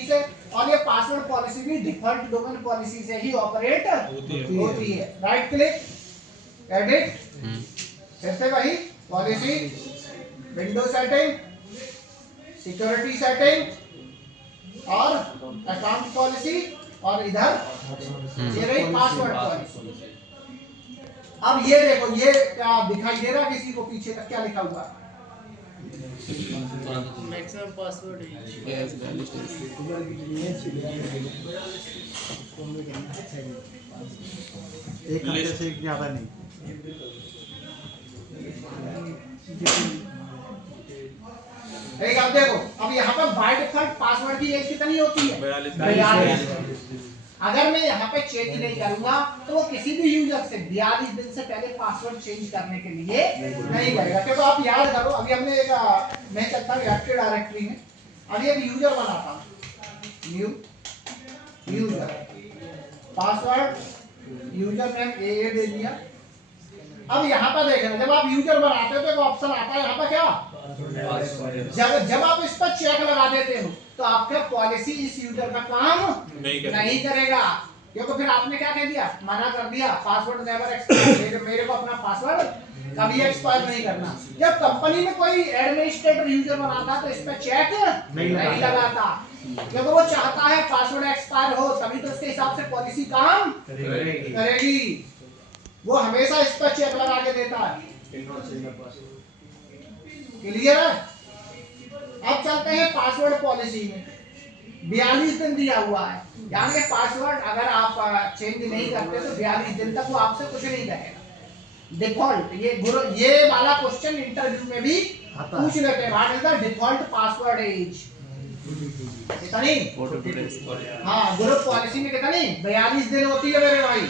से, और ये पासवर्ड पॉलिसी भी डिफॉल्ट डोमेन पॉलिसी से ही ऑपरेट होती है। राइट क्लिक, एडिट, फिर से वही policy, window setting, security setting और अकाउंट पॉलिसी, और इधर ये रही पासवर्ड पॉलिसी। अब ये देखो, ये क्या दिखाई दे रहा है किसी को पीछे तक क्या लिखा हुआ है? मैक्सिमम पासवर्ड एक घंटे से ज्यादा नहीं। एक अब देखो, अब यहाँ पर बाय डिफॉल्ट पासवर्ड की एज कितनी होती है? 42। अगर मैं यहाँ पे चेंज नहीं करूंगा तो वो किसी भी यूजर से 42 दिन से पहले पासवर्ड चेंज करने के लिए नहीं करेगा। क्योंकि आप याद करो, अभी हमने एक मैं चलता हूँ एक्टिव डायरेक्टरी में, अभी एक यूजर बनाता हूँ, new user, password user name A दे दिया। अब यहाँ पर देखना, जब आप यूजर बनाते हो तो एक ऑप्शन आता है यहाँ पर क्या, जब आप इस पर चेक लगा देते हो तो आपका पॉलिसी इस यूजर का काम नहीं करेगा, क्योंकि फिर आपने क्या कह दिया, मना कर दिया, पासवर्ड नेवर एक्सपायर, मेरे को अपना पासवर्ड कभी एक्सपायर नहीं करना। जब कंपनी में कोई एडमिनिस्ट्रेटर यूजर बनाता तो इस पर चेक नहीं लगाता, क्योंकि वो चाहता है पासवर्ड एक्सपायर हो, तभी तो उसके हिसाब से पॉलिसी काम करेगी। वो हमेशा इस पर चेक लगा के देता है। क्लियर है? अब चलते हैं पासवर्ड पॉलिसी में। 42 दिन दिया हुआ है, यानी पासवर्ड अगर आप चेंज नहीं करते तो 42 दिन तक वो आपसे कुछ नहीं करेगा। डिफॉल्ट, ये वाला क्वेश्चन इंटरव्यू में भी पूछ लेते हैं, what is the default password age? कितनी? हाँ, ग्रुप पॉलिसी में कितनी? 42 दिन होती है मेरे भाई।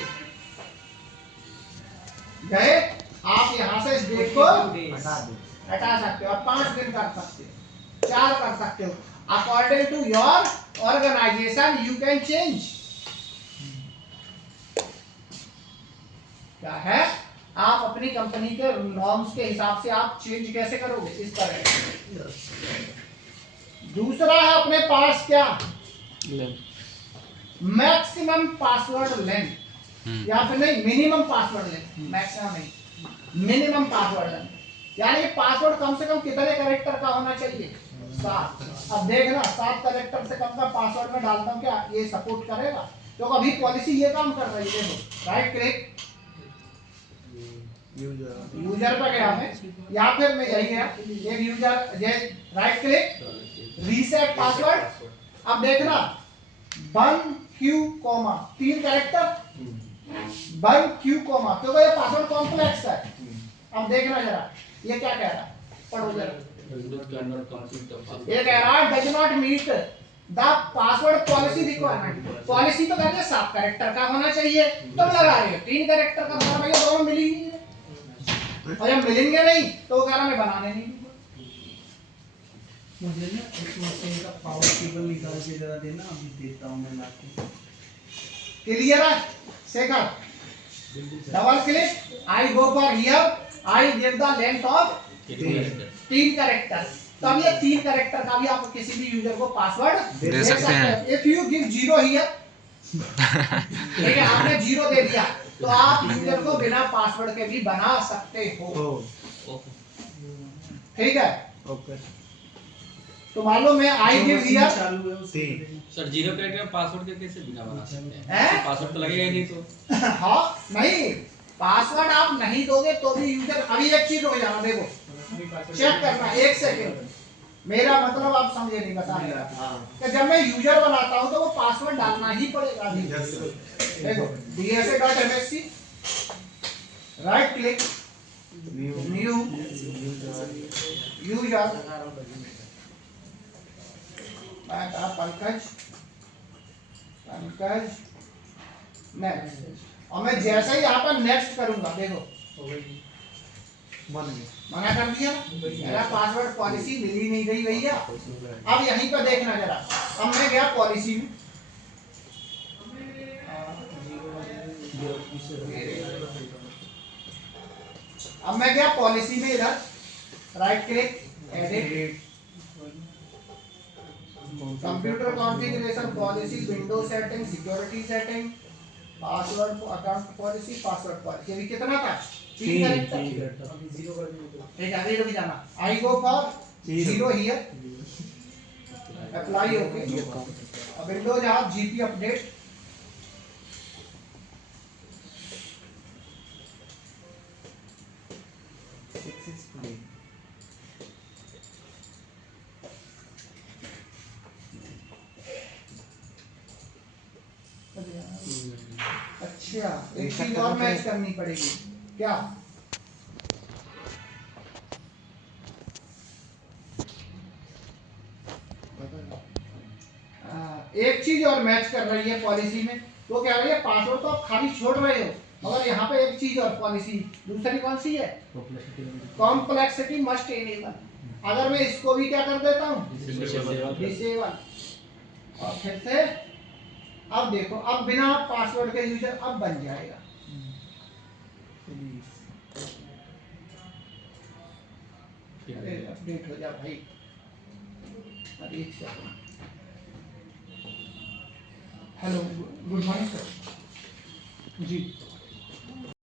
गए? आप यहाँ से इस डेट को हटा सकते हो और 5 दिन कर सकते हो, 4 कर सकते हो। According to your organisation you can change. क्या है, आप अपनी कंपनी के नॉर्म्स के हिसाब से आप चेंज कैसे करोगे, इस तरह। दूसरा है अपने पास क्या, मैक्सिमम पासवर्ड लेंथ, या फिर नहीं, मिनिमम पासवर्ड लेंथ, मैक्सिमम नहीं, मिनिमम पासवर्ड लेंथ, यानी पासवर्ड कम से कम कितने कैरेक्टर का होना चाहिए? 7। अब देखना, 7 कैरेक्टर से कम का पासवर्ड में डालता हूँ, क्या ये सपोर्ट करेगा? तो अभी पॉलिसी ये काम कर रही है। देखो, राइट क्लिक, यूजर पर गया मैं, या फिर मैं यही गया, एक user, right click, reset password. अब देखना, 1Q, 3 कैरेक्टर, 1Q, क्योंकि ये पासवर्ड कॉम्प्लेक्स है। अब देखना जरा, ये क्या कह रहा है, पढ़ो जरा। ये कह रहा है does not meet the password policy requirement. Policy तो कहते हैं 7 कैरेक्टर का होना चाहिए, तुम लगा रहे हो 3 कैरेक्टर का, मतलब भैया दोनों मिल ही नहीं रहे, और जब मिलेंगे नहीं तो वो कह रहा मैं बनाने नहीं। मुझे ना इस मशीन का पावर केबल निकाल के जरा देना, अभी देता हूँ मैं लाके। क्लियर है? Second, double click, I go for here, I give the length of 3 character. तो अब ये 3 कैरेक्टर का भी आप किसी भी यूजर को पासवर्ड दे सकते हैं। इफ यू गिव 0 हियर, ठीक है, आपने 0 दे दिया तो आप यूजर को बिना पासवर्ड के भी बना सकते हो। ठीक है, ओके। तो मान लो मैं I give here, sir 0 character password के कैसे बिना बना सकते हैं? पासवर्ड तो लगेगा ही नहीं तो। हाँ, नहीं, पासवर्ड आप नहीं दोगे तो भी यूजर, अभी एक चीज हो जाना, देखो चेक करना, 1 सेकेंड, मेरा मतलब आप समझे नहीं, बता रहा कि जब मैं यूजर बनाता हूं तो वो पासवर्ड डालना ही पड़ेगा। देखो, dsa.msc, right click, new user, Pankaj, next, और मैं जैसे ही यहाँ पर नेक्स्ट करूंगा, देखो मना कर दिया, मेरा पासवर्ड पॉलिसी मिली नहीं गई भैया। अब यहीं पर देखना जरा, अब मैं गया पॉलिसी में, अब मैं गया पॉलिसी में, इधर right click, edit, computer configuration policy, window setting, security setting, password account policy, password policy. अभी कितना था? 3 करेक्ट। अभी 0 कर दिया। ठीक है, अभी रुक जाना। I go for 0 here, apply okay. अब विंडोज आप जीपी अपडेट, सक्सेसफुली। अच्छा एक चीज और मैच करनी पड़ेगी क्या? एक चीज और मैच कर रही है पॉलिसी में, वो क्या है? पासवर्ड तो आप खाली छोड़ रहे हो, मगर यहाँ पे एक चीज और पॉलिसी दूसरी कौन सी है? Complexity must enable. अगर मैं इसको भी क्या कर देता हूँ? डिसेबल। और फिर से अब देखो, अब बिना पासवर्ड के यूजर अब बन जाएगा। अरे अपडेट हो जा भाई। अरे एक second. Hello, good morning sir. जी